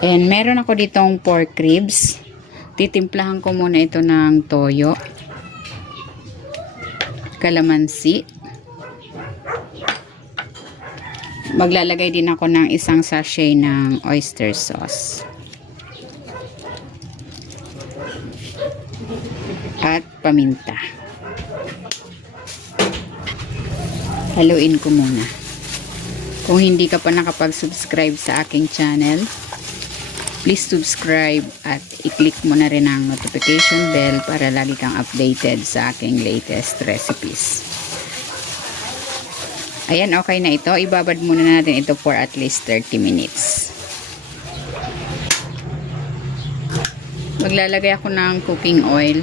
And meron ako ditong pork ribs. Titimplahan ko muna ito ng toyo, kalamansi. Maglalagay din ako ng isang sachet ng oyster sauce. At paminta. Haluin ko muna. Kung hindi ka pa nakapag-subscribe sa aking channel, please subscribe at i-click mo na rin ang notification bell para lagi kang updated sa aking latest recipes. Ayan, okay na ito. Ibabad muna natin ito for at least 30 minutes. Maglalagay ako ng cooking oil.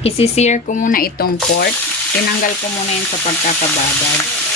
Isi-sear ko muna itong pork. Tinanggal ko muna yun sa pagkakababad.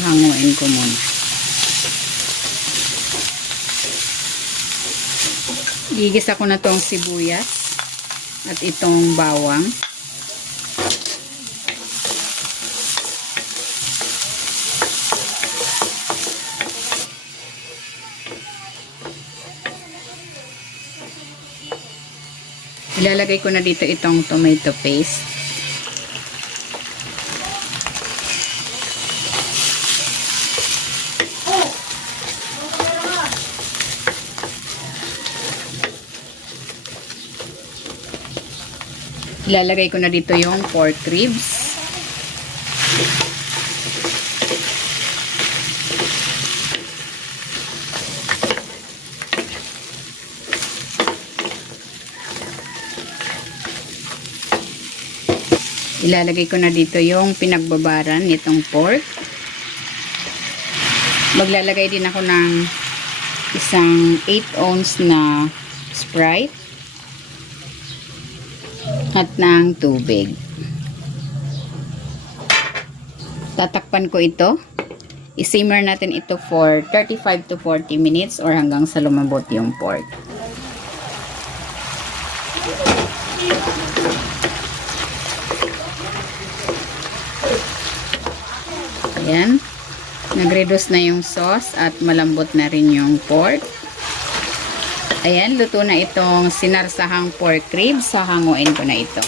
Hanguin ko muna. Gigisa ko na tong sibuyas at itong bawang. Ilalagay ko na dito itong tomato paste. Ilalagay ko na dito yung pork ribs. Ilalagay ko na dito yung pinagbabaran nitong pork. Maglalagay din ako ng isang 8 ounce na Sprite at ng tubig. Tatakpan ko ito. I-simmer natin ito for 35 to 40 minutes or hanggang sa lumambot yung pork. Ayan. Nag-reduce na yung sauce at malambot na rin yung pork. Ayan, luto na itong sinarsahang pork ribs. Hahanguin ko na ito.